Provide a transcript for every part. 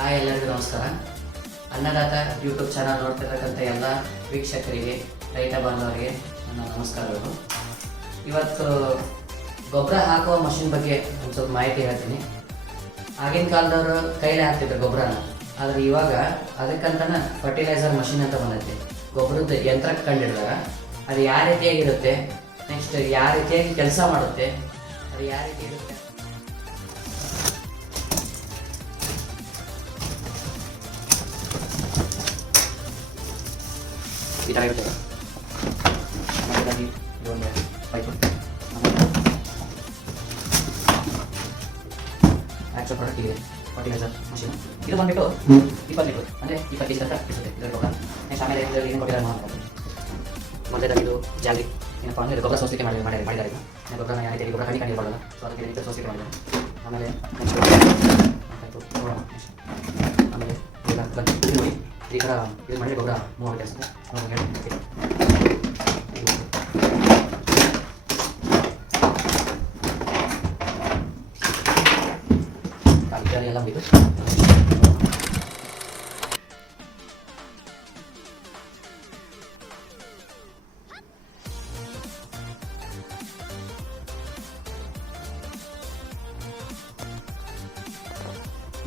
Hi ಎಲ್ಲರಿಗೂ ನಮಸ್ಕಾರ. ಅನ್ನದಾತ ಯೂಟ್ಯೂಬ್ ಚಾನಲ್ ನೋಡ್ತಿರ್ತಕ್ಕಂಥ ಎಲ್ಲ ವೀಕ್ಷಕರಿಗೆ, ರೈತ ಬಾಂಧವರಿಗೆ ನನ್ನ ನಮಸ್ಕಾರಗಳು. ಇವತ್ತು ಗೊಬ್ಬರ ಹಾಕುವ ಮಷಿನ್ ಬಗ್ಗೆ ಒಂದು ಸ್ವಲ್ಪ ಮಾಹಿತಿ ಹೇಳ್ತೀನಿ. ಆಗಿನ ಕಾಲದವರು ಕೈಲೇ ಹಾಕ್ತಿದ್ರು ಗೊಬ್ಬರನ ಆದರೆ ಇವಾಗ ಅದಕ್ಕಂತನ ಫರ್ಟಿಲೈಸರ್ ಮಷಿನ್ ಅಂತ ಬಂದೈತೆ. ಗೊಬ್ಬರದ ಯಂತ್ರ ಕಂಡಿಡಿದಾಗ ಅದು ಯಾವ ರೀತಿಯಾಗಿರುತ್ತೆ? ನೆಕ್ಸ್ಟ್ ಯಾವ ರೀತಿಯಾಗಿ ಕೆಲಸ ಮಾಡುತ್ತೆ? ಅದು ಯಾವ ರೀತಿ ಇರುತ್ತೆ? ಈ ಥರ ಇರುತ್ತೆ ಮಧ್ಯದಲ್ಲಿ ಇದೊಂದು ಪೈಪು. ಆ್ಯಕ್ಚುಲ್ ಪ್ರಾಡಕ್ಟ್ ಇದೆ. ಫರ್ಟಿಲೈಸರ್ ಮಷೀನ್ ಇದು ಬಂದ್ಬಿಟ್ಟು ಇಪ್ಪತ್ತು ಲೀಟರ್ ಅಂದರೆ ಇಪ್ಪತ್ತು ಕೆ ಜಿ ತನಕ ಇರ್ತದೆ ಇದರ ಗೊಬ್ಬರ. ನೆಕ್ಸ್ಟ್ ಆಮೇಲೆ ಇದರಲ್ಲಿ ಏನು ಕೊಟ್ಟಿದ್ದಾರೆ ಮಾಡೋದು ಮೊದಲದಲ್ಲಿ ಇದು ಜಾಲಿ. ಏನಪ್ಪ ಅಂದರೆ ಗೊಬ್ಬರ ಸೋಸಿಕೆ ಮಾಡಿ ಮಾಡಿ ಮಾಡಿದ್ದಾರೆ ಈಗ. ಇದು ಗೊಬ್ಬರ ಯಾವ ರೀತಿ ಗೊಬ್ಬರ ಕಣ್ಣಿ ಕಣ್ಣಿ ಬರೋಲ್ಲ ಸೊ ಅದಕ್ಕೆ ಸೋಸಿಕೆ ಮಾಡಿದ್ದಾರೆ. ಆಮೇಲೆ ನೆಕ್ಸ್ಟ್ ಆಮೇಲೆ ನೋಡಿ ಈ ಥರ ಇದು ಮಾಡಿದ್ರೆ ಗೊಬ್ಬರ ಮೂರು ಕೆಲಸ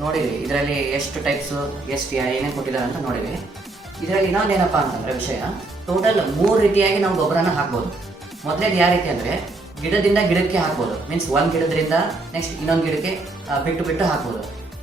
ನೋಡಿರಿ ಇದರಲ್ಲಿ ಎಷ್ಟು ಟೈಪ್ಸ್ ಎಷ್ಟು ಏನೇನು ಕೊಟ್ಟಿದ್ದಾರೆ ಅಂತ ನೋಡಿವಿ ಇದರಲ್ಲಿ ಇನ್ನೊಂದೇನಪ್ಪ ಅಂತಂದ್ರೆ ವಿಷಯ ಟೋಟಲ್ ಮೂರು ರೀತಿಯಾಗಿ ನಾವು ಗೊಬ್ಬರನ ಹಾಕ್ಬೋದು. ಮೊದಲೇದು ಯಾವ ರೀತಿ ಅಂದರೆ, ಗಿಡದಿಂದ ಗಿಡಕ್ಕೆ ಹಾಕ್ಬೋದು. ಮೀನ್ಸ್ ಒಂದು ಗಿಡದ್ರಿಂದ ನೆಕ್ಸ್ಟ್ ಇನ್ನೊಂದು ಗಿಡಕ್ಕೆ ಬಿಟ್ಟು ಬಿಟ್ಟು ಹಾಕ್ಬೋದು.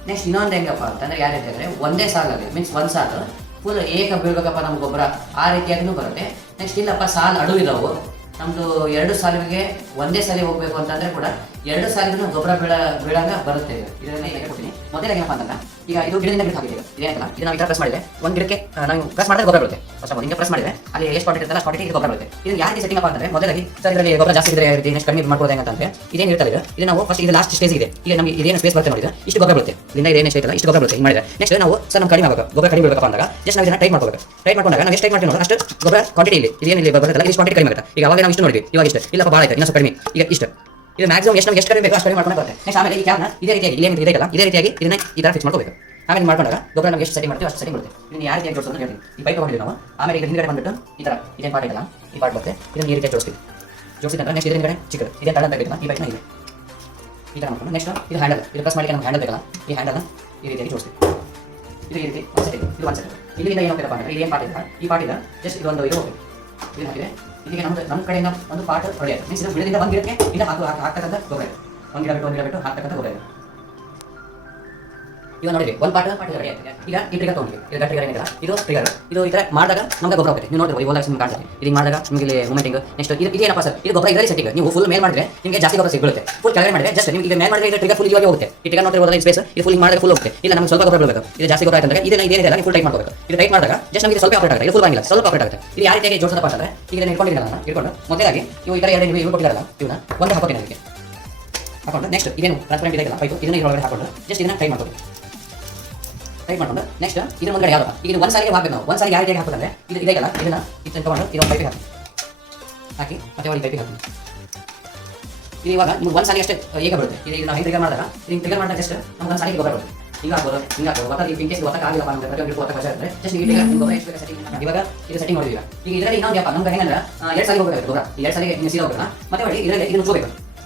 ನೆಕ್ಸ್ಟ್ ಇನ್ನೊಂದು ಹೆಂಗಪ್ಪ ಅಂತಂದ್ರೆ ಯಾವ ರೀತಿ ಅಂದರೆ, ಒಂದೇ ಸಾಲಲ್ಲಿ ಮೀನ್ಸ್ ಒಂದು ಸಾಲು ಫುಲ್ ಏಕ ಬೀಳ್ಬೇಕಪ್ಪ ನಮ್ಮ ಗೊಬ್ಬರ, ಆ ರೀತಿಯಾಗೂ ಬರುತ್ತೆ. ನೆಕ್ಸ್ಟ್ ಇಲ್ಲಪ್ಪ, ಸಾಲು ಅಡು ಇದಾವು. ನಮ್ಮದು ಎರಡು ಸಾಲಿಗೆ ಒಂದೇ ಸಾಲಿಗೆ ಹೋಗ್ಬೇಕು ಅಂತಂದ್ರೆ ಕೂಡ ಎರಡು ಸಾವಿರ ಗೊಬ್ಬರ ಬೀಳ ಬೀಳಂಗ ಬರುತ್ತೆ. ಇದನ್ನ ಕೊಡ್ತೀನಿ. ಮೊದಲ ಏನಪ್ಪ ಅಂತಂದ್ರೆ, ಈಗ ಇದು ಗಿಡದಿಂದ ಗಿಡ ಹಾಕಿದ್ದೀವಿ. ಏನಾಗಲ್ಲ ಇದು ನಾವು ಈ ಥರ ಪ್ರೆಸ್ ಮಾಡಿದ್ರೆ ಒಂದು ಗಿಡಕ್ಕೆ ನಾವು ಪ್ರೆಸ್ ಮಾಡಿದ್ರೆ ಗೊಬ್ಬರ ಬರುತ್ತೆ. ಫಸ್ಟ್ ಆಫ್ ಹಿಂಗೆ ಪ್ರೆಸ್ ಮಾಡಿದ್ರೆ ಅಲ್ಲಿ ಎಷ್ಟು ಕ್ವಾಂಟಿಟಿ ಇರ್ತಲ್ಲ ಕ್ವಾಂಟಿಟಿ ಗೊಬ್ಬರ ಬರುತ್ತೆ. ಇದು ಯಾವ ರೀತಿ ಸೆಟ್ಟಿಂಗ್ ಅಪ್ಪ ಅಂತಂದ್ರೆ ಮೊದಲಾಗಿ ಸರ್, ಇದರಲ್ಲಿ ಗೊಬ್ಬರ ಜಾಸ್ತಿ ಇದ್ರೆ ಯಾವ ರೀತಿ ನೆಕ್ಸ್ಟ್ ಕಡಿಮೆ ಮಾಡ್ಬೋದು ಹೆಂಗೆ ಅಂತಂದ್ರೆ, ಇದೇನು ಇರ್ತದೆ ಇದು? ನಾವು ಫಸ್ಟ್ ಇದು ಲಾಸ್ಟ್ ಸ್ಟೇಜ್ ಇದೆ. ಈಗ ನಮಗೆ ಇದೇನು ಸ್ಪೇಸ್ ಬರುತ್ತೆ ನೋಡಿದ್ರೆ, ಇಷ್ಟು ಗೊಬ್ಬರ ಬರುತ್ತೆ. ಇಲ್ಲಿಂದ ಇದೇನು ಎಷ್ಟು ಇಲ್ಲ ಇಷ್ಟು ಗೊಬ್ಬರ ಬರುತ್ತೆ. ಹಿಂಗೆ ಮಾಡಿದ್ರೆ ನೆಕ್ಸ್ಟ್ ನಾವು ಸರ್ ನಮ್ಮ ಕಡಿಮೆ ಆಗಬೇಕು ಗೊಬ್ಬರ ಕಡಿಮೆ ಬೇಕಪ್ಪ ಅಂದಾಗ ಜಸ್ಟ್ ನಾವು ಇದನ್ನ ಟೈಟ್ ಮಾಡ್ಕೋಬೇಕು. ಟೈಟ್ ಮಾಡ್ಕೊಂಡಾಗ ನಾವು ಎಷ್ಟು ಟೈಟ್ ಮಾಡ್ತೀವಿ ಅಷ್ಟು ಗೊಬ್ಬರ ಕ್ವಾಂಟಿಟಿ ಇಲ್ಲಿ. ಇದೇನು ಇಲ್ಲಿ ಬರುತ್ತಲ್ಲ ಇಷ್ಟು ಕ್ವಾಂಟಿಟಿ ಕಡಿಮೆ ಆಗುತ್ತೆ. ಈಗ ಅವಾಗ ನಾವು ಇಷ್ಟು ನೋಡಿದ್ವಿ, ಇವಾಗ ಇಷ್ಟು. ಇಲ್ಲಪ್ಪ ಭಾಳ ಆಯ್ತು ಕಡಿಮೆ. ಈಗ ಇಷ್ಟು. ಇದು ಮ್ಯಾಕ್ಸಿಮಮ್ ಎಷ್ಟು ನಮಗೆ ಎಷ್ಟು ಕಡಿಮೆ ಬೇಕು ಅಷ್ಟು ಕಡಿಮೆ ಮಾಡ್ಕೊಂಡು ಬರುತ್ತೆ. ನೆಕ್ಸ್ಟ್ ಆಮೇಲೆ ಈ ಕ್ಯಾಬ್ನ ಇದೇ ರೀತಿಯಾಗಿ ಇಲ್ಲೇ ಇದೆ ಇದೆಯಲ್ಲ? ಇದೇ ರೀತಿಯಾಗಿ ಇದನ್ನ ಈ ತರ ಫಿಕ್ಸ್ ಮಾಡ್ಕೋಬೇಕು. ಆಮೇಲೆ ಮಾಡ್ಕೊಂಡಾಗ ಗೊಬ್ಬರ ನಮಗೆ ಎಷ್ಟು ಸೆಟ್ಟಿಂಗ್ ಮಾಡ್ತೀವಿ ಅಷ್ಟು ಸರಿ ಬರುತ್ತೆ. ಇದನ್ನ ಯಾವ ರೀತಿಯಾಗಿ ಜೋಡಿಸೋದು ಹೇಳ್ತೀನಿ. ಈ ಪೈಪ್ ತಗೊಂಡಿದ್ದೀವಿ ನಾವು. ಆಮೇಲೆ ಈಗ ಹಿಂದ್ಗಡೆ ಬಂದ್ಬಿಟ್ಟು ಈ ತರ. ಇದೇನು ಪಾರ್ಟ್ ಇದೆಲ್ಲ ಈ ಪಾರ್ಟ್ ಬರುತ್ತೆ. ಇದನ್ನು ಈ ರೀತಿಯಾಗಿ ಜೋಡಿಸ್ತೀವಿ. ಜೋಡಿಸಿದ ನಂತರ ನೆಕ್ಸ್ಟ್ ಇದ್ರ ಹಿಂದ್ಗಡೆ ಚಿಕ್ಕದು. ಇದೇ ತಳ ಬೇಕಿಲ್ಲ ಈ ಪೈಪ್ನ ಇದೆ ಈ ಥರ ಮಾಡ್ಕೊಂಡು ನೆಕ್ಸ್ಟ್ ಇದು ಹ್ಯಾಂಡಲ್ ಇದು ಪ್ರೆಸ್ ಮಾಡಿ ನಮ್ಗೆ ಹ್ಯಾಂಡಲ್ ಬೇಕಲ್ಲ? ಈ ಹ್ಯಾಂಡಲ್ನ ಈ ರೀತಿಯಾಗಿ ಜೋಡಿಸ್ತೀವಿ. ಇದು ಈ ರೀತಿ ಒಂದು ಸೆಟ್ ಇದು ಒಂದು ಸೆಟ್ ಇಲ್ಲಿಂದ ಏನು ಹೋಗ್ತದಪ್ಪ ಇಲ್ಲಿ ಏನು ಪಾರ್ಟ್ ಇದೆ ಈ ಪಾರ್ಟ್ ಇದೆ ಜಸ್ಟ್ ಇದೊಂದು ಇದು ಹೋಗ್ತದೆ ಇದು ಹಾಕಿದೆ ಇಲ್ಲಿಗೆ ನಮ್ದು ನಮ್ಮ ಕಡೆಯಿಂದ ಒಂದು ಪಾರ್ಟ್ ಹೊಡೆ ಮೀನ್ಸ್ ಇದು ಗಿಡದಿಂದ ಒಂದು ಗಿಡಕ್ಕೆ ಇಲ್ಲ ಹಾಕು ಹಾಕ್- ಹಾಕ್ತಕ್ಕಂಥ ಗೊಬ್ಬರ. ಒಂದು ಗಿಡ ಬಿಟ್ಟು ಒಂದು ಗಿಡ ಬಿಟ್ಟು ಹಾಕ್ತಕ್ಕಂಥ ಗೊಬ್ಬರ ಇವಾಗ ನೋಡಿರಿ ಒಂದು ಪಾರ್ಟ್ ಪಾರ್ಟ್ ಈಗ ಈ ಟ್ರಿಗರ್ ತೊಗೊಂಡಿವಿ. ಇದು ಟ್ರಿಗರ್ ಏನಿದೆ? ಇದು ಟ್ರಿಗರ್ ಇದು ಈ ಥರ ಮಾಡಿದಾಗ ನಮ್ಗೆ ಗೊಬ್ಬರ ಹೋಗುತ್ತೆ. ನೀವು ನೋಡಿರಿ ಇವಾಗ ನಿಮ್ಗೆ ಕಾಣ್ತದೆ. ಇದು ಮಾಡಿದಾಗ ನಿಮಗೆ ಇಲ್ಲಿ ಮೂಮೆಂಟಿಂಗ್ ನೆಕ್ಸ್ಟ್ ಇದು ಇದೇನಪ್ಪ ಸರ್? ಇದು ಗೊಬ್ಬರ ಇದರಲ್ಲಿ ಸೆಟ್ಟಿಂಗ್ ನೀವು ಫುಲ್ ಮೇಲ್ ಮಾಡಿದ್ರೆ ನಿಮಗೆ ಜಾಸ್ತಿ ಗೊಬ್ಬರ ಸಿಗುತ್ತೆ ಫುಲ್ ಕೆಳಗಡೆ ಮಾಡಿದ್ರೆ ಜಸ್ಟ್ ನಿಮಗೆ ಮೇಲ್ ಮಾಡಿದ್ರೆ ಇದು ಟ್ರಿಗರ್ ಫುಲ್ ಇವಾಗ ಹೋಗುತ್ತೆ. ಈ ಟ್ರಿಗರ್ ನೋಡಿದ್ರೆ ಸ್ಪೇಸ್ ಇದು ಫುಲ್ ಮಾಡಿದ್ರೆ ಫುಲ್ ಹೋಗುತ್ತೆ. ಇಲ್ಲ, ನಮಗೆ ಸ್ವಲ್ಪ ಗೊಬ್ಬರ ಬರಬೇಕು ಇದು ಜಾಸ್ತಿ ಗೊಬ್ಬರ ಆಯ್ತಂದ್ರೆ ಇದನ್ನ ಇದೇನಿದೆ ನೀವು ಫುಲ್ ಟೈಟ್ ಮಾಡಬೇಕು ಇದು ಟೈಟ್ ಮಾಡಿದಾಗ ಜಸ್ಟ್ ನಮಗೆ ಸ್ವಲ್ಪ ಆಪರೇಟ್ ಆಗುತ್ತೆ. ಇದು ಫುಲ್ ಆಗಿಲ್ಲ ಸ್ವಲ್ಪ ಆಪರೇಟ್ ಆಗುತ್ತೆ. ಇದು ಯಾವ ರೀತಿಯಾಗಿ ಜೋಡಿಸಪ್ಪ ಅಂತಂದ್ರೆ, ಈಗ ನಾನು ಇಟ್ಕೊಂಡಿಲ್ಲ ನಾನು ಇಟ್ಕೊಂಡು ಮೊದಲಾಗಿ ನೀವು ಈ ಥರ ಎರಡು ನೀವು ಇವು ಕೊಟ್ಟಿದ್ದಾರಲ್ಲ ಇವನ್ನ ಒಂದು ಹಾಕೋತೀನಿ ಅದಕ್ಕೆ. ಹಾಕೊಂಡು ನೆಕ್ಸ್ಟ್ ಇದೇನು ಟ್ರಾನ್ಸ್ಪರೆಂಟ್ ಇದೆ ಪೈಪು ಇದನ್ನ ಇದರೊಳಗಡೆ ಹಾಕೊಂಡು ಜಸ್ಟ್ ಇದನ್ನ ಟ್ರೈ ಮಾಡ್ಕೊಬೇಕು ಟ್ರೈ ಮಾಡ್ಕೊಂಡು ನೆಕ್ಸ್ಟ್ ಇದ್ರ ಮುಂದೆ ಯಾವ್ದು? ಈಗ ಒಂದು ಸಾರಿಗೆ ಹಾಕಬೇಕು ನಾವು. ಒಂದು ಸಾರಿಗೆ ಯಾವ ಇದು ಇದೆಯಲ್ಲ? ಇದನ್ನ ಇದನ್ನ ತಗೊಂಡು ಇದೊಂದು ಪೈಪಿಗೆ ಹಾಕಿ ಹಾಕಿ, ಮತ್ತೆ ಒಂದು ಪೈಪಿಗೆ ಹಾಕಿ ಇದು ಇವಾಗ ನಿಮ್ಗೆ ಒಂದು ಸಾರಿ ಅಷ್ಟೇ ಈಗ ಬರುತ್ತೆ ಈಗ ನಾವು ಹಿಂಗೆ ಮಾಡಿದಾಗ ಹಿಂಗೆ ಟ್ರಿಗರ್ ಮಾಡಿದಾಗ ಜಸ್ಟ್ ನಮ್ಗೆ ಒಂದು ಸಾರಿಗೆ ಗೊಬ್ಬರ ಬರುತ್ತೆ ಹಿಂಗೆ ಹಾಕ್ಬೋದು ಹಿಂಗೆ ಹಾಕ್ಬೋದು. ಗೊತ್ತಾಗ ಇನ್ ಗೊತ್ತಾಗ ಗೊತ್ತಾಗಿಲ್ಲ ಅಂದ್ರೆ ಪ್ರತಿಯೊಂದು ಗೊತ್ತಾಗ ಕಷ್ಟ ಇರುತ್ತೆ ಜಸ್ಟ್ ಈ ಟ್ರಿಗರ್ ಗೊಬ್ಬರ ಎಷ್ಟು ಸೆಟ್ಟಿಂಗ್ ಇವಾಗ ಇದು ಸೆಟ್ಟಿಂಗ್ ಮಾಡಿದೀವಿ ಈಗ. ಇದರಲ್ಲಿ ಇನ್ನೊಂದು ಯಾಪ ನಮ್ಗೆ ಹೆಂಗಂದ್ರೆ ಎರಡು ಸಾರಿ ಹೋಗಬೇಕು ಗೊಬ್ಬರ. ಎರಡು ಸಾರಿಗೆ ಸೀದಾ ಹೋಗೋಣ ಮತ್ತೆ ನೋಡಿ ಇದರಲ್ಲಿ ಇದನ್ನು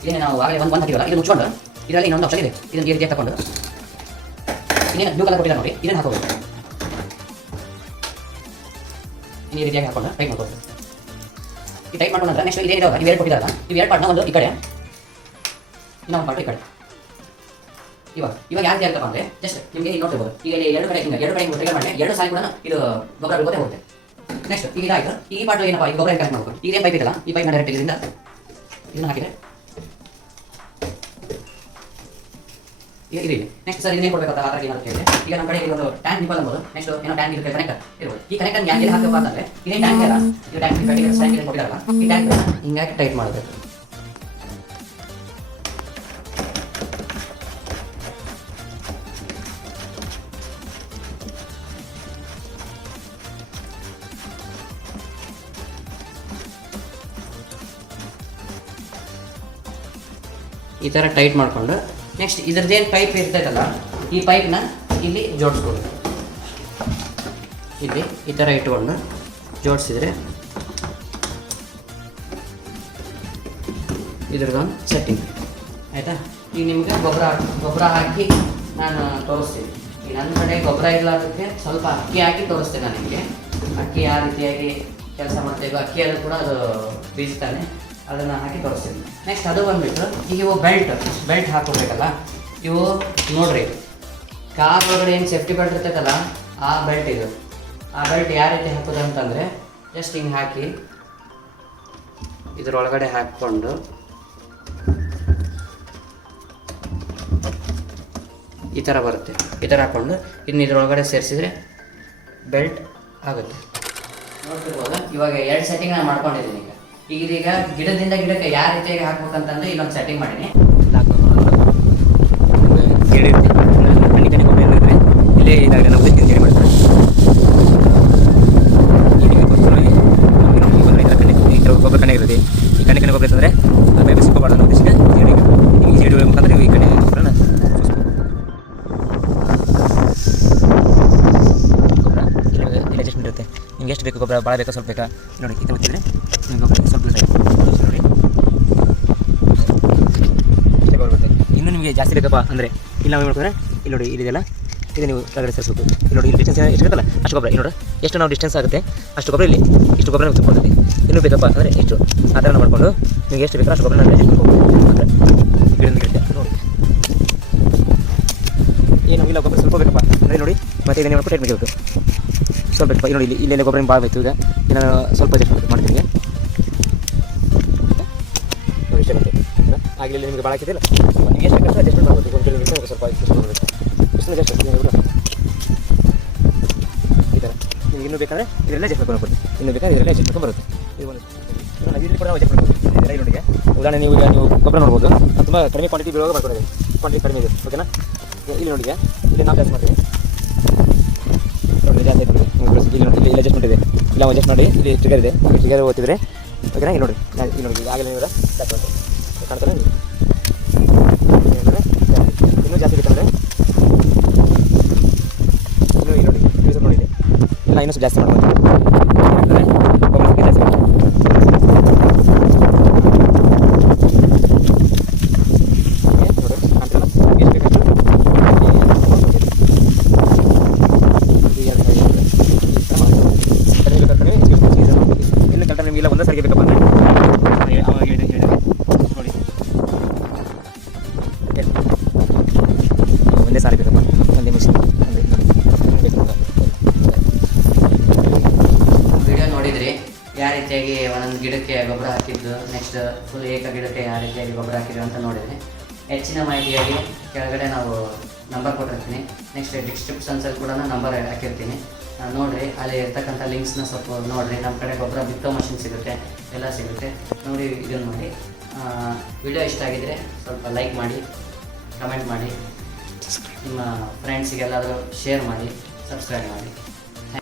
ಇದನ್ನ ನಾವು ಆಗಲೇ ಒಂದು ಒಂದು ಹಾಕಿರಲ್ಲ ಇದನ್ನು ಮುಚ್ಕೊಂಡು, ಇದರಲ್ಲಿ ಇನ್ನೊಂದು ಆಪ್ಷನ್ ಇದೆ. ಇದನ್ನು ಈ ರೀತಿ ತಗೊಂಡು ಇನ್ನೇನು ಬ್ಲೂ ಕಲರ್ ಕೊಟ್ಟಿಲ್ಲ ನೋಡಿ, ಇದನ್ನು ಹಾಕೋದು ಈ ರೀತಿಯಾಗಿ ಹಾಕೊಂಡು ಟೈಪ್ ಮಾಡ್ಕೋದು ಈ ಟೈಪ್ ಮಾಡೋಣ ನಂತರ ನೆಕ್ಸ್ಟ್ ಇದೆ ಇದಾವಲ್ಲ ನೀವು ಎರಡು ಕೊಟ್ಟಿದ್ದಾರಲ್ಲ? ನೀವು ಎರಡು ಪಾರ್ಟ್ನ ಒಂದು ಈ ಕಡೆ ಇನ್ನೊಂದು ಪಾರ್ಟ್ ಈ ಕಡೆ. ಇವಾಗ ಇವಾಗ ಯಾರು ಯಾರಪ್ಪ ಅಂದರೆ ಜಸ್ಟ್ ನಿಮಗೆ ಇಲ್ಲಿ ನೋಡ್ಬೋದು ಈಗ ಇಲ್ಲಿ ಎರಡು ಕಡೆ ಹಿಂಗೆ, ಎರಡು ಕಡೆ ಹಿಂಗೆ ಟ್ರಿಗರ್ ಮಾಡಿ ಎರಡು ಸಾಲಿ ಕೂಡ ಇದು ಗೊಬ್ಬರ ಗೊತ್ತೇ ಹೋಗುತ್ತೆ. ನೆಕ್ಸ್ಟ್ ಈಗ ಇದಾಯ್ತು. ಈ ಪಾರ್ಟ್ ಏನಪ್ಪ? ಈ ಗೊಬ್ಬರ ಹೆಂಗೆ ಕನೆಕ್ಟ್ ಮಾಡಬೇಕು? ಈಗ ಏನು ಪೈಪ್ ಇದೆಯಲ್ಲ ಈ ಪೈಪ್ ಡೈರೆಕ್ಟ್ ಇದರಿಂದ ಇದನ್ನ ಹಾಕಿದ್ರೆ. ಇದೆ ನೆಕ್ಸ್ಟ್ ಸರ್ ಇನ್ನೇನು ಕೊಡಬೇಕು ಆ ಥರ ಏನಾದ್ರು ಕೇಳಿದ್ರೆ ಈಗ ನಮ್ಮ ಕಡೆ ಒಂದು ಟ್ಯಾಂಕ್ ನಿಪ್ಪಲ್ ಅನ್ಬೋದು ನೆಕ್ಸ್ಟ್ ಏನೋ ಟ್ಯಾಂಕ್ ಇದಕ್ಕೆ ಕನೆಕ್ಟ್ ಇರ್ಬೋದು. ಈ ಕನೆಕ್ಟ್ ಯಾಕೆ ಹಾಕಬೇಕು ಅಂತಂದ್ರೆ ಇದೇ ಟ್ಯಾಂಕ್ ಇಲ್ಲ ಈ ಟ್ಯಾಂಕ್ ಟ್ಯಾಂಕ್ ಟ್ಯಾಂಕ್ ಕೊಟ್ಟಿರಲ್ಲ ಈ ಟ್ಯಾಂಕ್ ಹಿಂಗಾಗಿ ಟೈಟ್ ಮಾಡಬೇಕು. ಈ ಥರ ಟೈಟ್ ಮಾಡಿಕೊಂಡು ನೆಕ್ಸ್ಟ್ ಇದ್ರದ್ದೇನು ಪೈಪ್ ಇರ್ತೈತಲ್ಲ, ಈ ಪೈಪ್ನ ಇಲ್ಲಿ ಜೋಡಿಸ್ಕೊಡ್ಬೇಕು ಇಲ್ಲಿ ಈ ಥರ ಇಟ್ಕೊಂಡು ಜೋಡಿಸಿದ್ರೆ ಇದ್ರದ್ದೊಂದು ಸೆಟ್ಟಿಂಗ್ ಆಯಿತಾ? ಈಗ ನಿಮಗೆ ಗೊಬ್ಬರ ಗೊಬ್ಬರ ಹಾಕಿ ನಾನು ತೋರಿಸ್ತೀನಿ. ಈಗ ನನ್ನ ಕಡೆ ಗೊಬ್ಬರ ಇಲ್ಲದಕ್ಕೆ ಸ್ವಲ್ಪ ಅಕ್ಕಿ ಹಾಕಿ ತೋರಿಸ್ತೀನಿ ನಾನು ನಿಮಗೆ. ಅಕ್ಕಿ ಯಾವ ರೀತಿಯಾಗಿ ಕೆಲಸ ಮಾಡ್ತೇವೆ ಅಕ್ಕಿಯಲ್ಲೂ ಕೂಡ ಅದು ಬೀಸ್ತಾನೆ. ಅದನ್ನು ಹಾಕಿ ತೋರಿಸ್ತೀನಿ. ನೆಕ್ಸ್ಟ್ ಅದು ಬಂದುಬಿಟ್ಟು, ಈಗ ಇವು ಬೆಲ್ಟ್ ಬೆಲ್ಟ್ ಹಾಕೋಬೇಕಲ್ಲ? ಇವು ನೋಡ್ರಿ ಕಾರ್ ಒಳಗಡೆ ಏನು ಸೇಫ್ಟಿ ಬೆಲ್ಟ್ ಇರ್ತೈತಲ್ಲ, ಆ ಬೆಲ್ಟ್ ಇದು. ಆ ಬೆಲ್ಟ್ ಯಾವ ರೀತಿ ಹಾಕೋದು ಅಂತಂದರೆ ಜಸ್ಟ್ ಹಿಂಗೆ ಹಾಕಿ, ಇದರೊಳಗಡೆ ಹಾಕ್ಕೊಂಡು, ಈ ಥರ ಬರುತ್ತೆ. ಈ ಥರ ಹಾಕ್ಕೊಂಡು ಇನ್ನು ಇದರೊಳಗಡೆ ಸೇರಿಸಿದ್ರೆ ಬೆಲ್ಟ್ ಆಗುತ್ತೆ. ನೋಡ್ತಿರ್ಬೋದು? ಇವಾಗ ಎರಡು ಸೆಟ್ಟಿಂಗ್ ನಾನು ಮಾಡ್ಕೊಂಡಿದ್ದೀನಿ ಈಗ. ಈಗ ಗಿಡದಿಂದ ಗಿಡಕ್ಕೆ ಯಾವ ರೀತಿಯಾಗಿ ಹಾಕ್ಬೇಕಂತಂದ್ರೆ ಇಲ್ಲೊಂದು ಸೆಟ್ಟಿಂಗ್ ಮಾಡೀನಿ. ಗೊಬ್ಬರ ಈ ಗೊಬ್ಬರ ಈ ಗೊಬ್ಬರನ ಗೊಬ್ಬರ ಇರುತ್ತೆ ಎಷ್ಟು ಬೇಕು ಗೊಬ್ಬರ, ಭಾಳ ಬೇಕಾ, ಸ್ವಲ್ಪ ಬೇಕಾ? ನೋಡಿ ಇದು ಗೊತ್ತಿದ್ರೆ ಇನ್ನು ನಿಮಗೆ ಜಾಸ್ತಿ ಬೇಕಪ್ಪ ಅಂದರೆ ಇಲ್ಲ ನಾವು ಮಾಡ್ತಾರೆ ಇಲ್ಲಿ ನೋಡಿ ಇಲ್ಲಿದೆಲ್ಲ ಇದು ನೀವು ಕೆಳಗಡೆ ಸೇರಿಸ್ಬೇಕು. ಇಲ್ಲಿ ನೋಡಿ, ಇಲ್ಲಿ ಡಿಸ್ಟೆನ್ಸ್ ಎಷ್ಟು ಇರುತ್ತಲ್ಲ ಅಷ್ಟು ಗೊಬ್ಬರ. ನೋಡಿ ಎಷ್ಟು ನಾವು ಡಿಸ್ಟೆನ್ಸ್ ಆಗುತ್ತೆ, ಅಷ್ಟು ಗೊಬ್ಬರ ಇಲ್ಲಿ, ಇಷ್ಟು ಗೊಬ್ಬರ ನಾವು ತುಂಬಿಕೊಳ್ತೀವಿ ಇನ್ನೂ ಬೇಕಪ್ಪ ಅಂದರೆ ಎಷ್ಟು ಆ ಥರ ಮಾಡಿಕೊಂಡು ನಿಮಗೆ ಎಷ್ಟು ಬೇಕೋ ಅಷ್ಟು ಗೊಬ್ಬರ ನಾನು ಅಂದರೆ ಏನು ಇಲ್ಲ, ಗೊಬ್ಬರ ಸ್ವಲ್ಪ ಬೇಕಪ್ಪ. ಅಂದರೆ ನೋಡಿ, ಮತ್ತೆ ಇದನ್ನು ಮಾಡ್ಕೊಂಡು ಟೈಟ್ ಮಾಡಬೇಕು ಸ್ವಲ್ಪ ಬೇಕಪ್ಪ ನೋಡಿ, ಇಲ್ಲಿ, ಇಲ್ಲೆಲ್ಲ ಗೊಬ್ಬರ ಭಾಳ ಬೇಕು ಈಗ. ಇನ್ನು ಸ್ವಲ್ಪ ಅಡ್ಜಸ್ಟ್ ಮಾಡ್ತೀನಿ ಆಗಲಿ ನಿಮಗೆ ಭಾಳ ಹಾಕಿದ್ದಿಲ್ಲ ನಿಮಗೆ ಎಷ್ಟು ಬೇಕಾದ್ರೆ ಅಡ್ಜಸ್ಟ್ಮೆಂಟ್ ಮಾಡ್ಬೋದು. ಈಗ ಒಂದು ಕಿಲೋಮೀಟರ್ ಸ್ವಲ್ಪ adjustment ಮಾಡಬೇಕು ಎಷ್ಟು ಜಸ್ಟ್ ಈ ಥರ ನಿಮ್ಗೆ ಇನ್ನೂ ಬೇಕಾದ್ರೆ ಇದರಲ್ಲೇ ಅಡ್ಜಸ್ಟ್ ಮಾಡ್ಕೊಂಡು ಇನ್ನು ಬೇಕಾದ್ರೆ ಇದರಲ್ಲೇ ಅಡ್ಜಸ್ಟ್ ಮಾಡ್ಕೊಂಡು ಬರುತ್ತೆ. ಇದು ಒಂದು ಇದರಲ್ಲಿ ಕೂಡ ನಾವು ಅಡ್ಜಸ್ಟ್ ಮಾಡ್ಬೋದು ಇಲ್ಲಿಗೆ ಉದಾಹರಣೆ ನೀವು ಈಗ ನೀವು ಗೊಬ್ಬರ ನೋಡ್ಬೋದು. ತುಂಬ ಕಡಿಮೆ ಕ್ವಾಂಟಿಟಿ ಬೀಳುವಾಗ ಮಾಡ್ಕೊಂಡಿದ್ದೀವಿ. ಕ್ವಾಂಟಿಟಿ ಕಡಿಮೆ ಇದೆ. ಓಕೆನಾ ಇಲ್ಲಿ ನೋಡಿ ಇಲ್ಲಿ ನಾವು ಜಾಸ್ತಿ ಮಾಡ್ತೀವಿ. ನೋಡಿ ಜಾಸ್ತಿ ನೋಡಿ ಇಲ್ಲಿ ನೋಡಿ ಇಲ್ಲಿ ಅಡ್ಜಸ್ಟ್ಮೆಂಟ್ ಇದೆ. ಇಲ್ಲ ಅಡ್ಜಸ್ಟ್ ಮಾಡಿ, ಇಲ್ಲಿ ಟ್ರಿಗರ್ ಇದೆ. ಟ್ರಿಗರ್ ಓದ್ತಿದ್ರೆ. ಓಕೆನಾ ಇಲ್ಲಿ ನೋಡಿ ಇಲ್ಲಿ ನೋಡಿ ಆಗಲೇ ನೀವು ಜಾಸ್ತಿ ಮಾಡ್ತೀವಿ ಕಾಣ್ತಾರೆ ಜಾಸ್ತಿ ಬೇಕಂದರೆ ಇನ್ನೂ ನೋಡಿ ನೋಡಿದೆ. ಇಲ್ಲ ಇನ್ನೂ ಜಾಸ್ತಿ ಮಾಡ್ಬೋದು. ರೀತಿಯಾಗಿ ಒಂದೊಂದು ಗಿಡಕ್ಕೆ ಗೊಬ್ಬರ ಹಾಕಿದ್ದು ನೆಕ್ಸ್ಟ್ ಫುಲ್ ಏಕ ಗಿಡಕ್ಕೆ ಯಾವ ರೀತಿಯಾಗಿ ಗೊಬ್ಬರ ಹಾಕಿದ್ರು ಅಂತ ನೋಡಿದೆ ಹೆಚ್ಚಿನ ಮಾಹಿತಿಯಾಗಿ ಕೆಳಗಡೆ ನಾವು ನಂಬರ್ ಕೊಟ್ಟಿರ್ತೀನಿ. ನೆಕ್ಸ್ಟ್ ಡಿಸ್ಕ್ರಿಪ್ಷನ್ಸಲ್ಲಿ ಕೂಡ ನಂಬರ್ ಹಾಕಿರ್ತೀನಿ. ನೋಡಿರಿ, ಅಲ್ಲಿ ಇರ್ತಕ್ಕಂಥ ಲಿಂಕ್ಸ್ನ ಸ್ವಲ್ಪ ನೋಡಿರಿ. ನಮ್ಮ ಕಡೆ ಗೊಬ್ಬರ ಬಿತ್ತೋ ಮಷಿನ್ ಸಿಗುತ್ತೆ, ಎಲ್ಲ ಸಿಗುತ್ತೆ. ನೋಡಿ ಇದನ್ನು ಮಾಡಿ ವಿಡಿಯೋ ಇಷ್ಟ ಆಗಿದ್ರೆ ಸ್ವಲ್ಪ ಲೈಕ್ ಮಾಡಿ ಕಮೆಂಟ್ ಮಾಡಿ. ನಿಮ್ಮ ಫ್ರೆಂಡ್ಸಿಗೆಲ್ಲಾದರೂ ಶೇರ್ ಮಾಡಿ ಸಬ್ಸ್ಕ್ರೈಬ್ ಮಾಡಿ.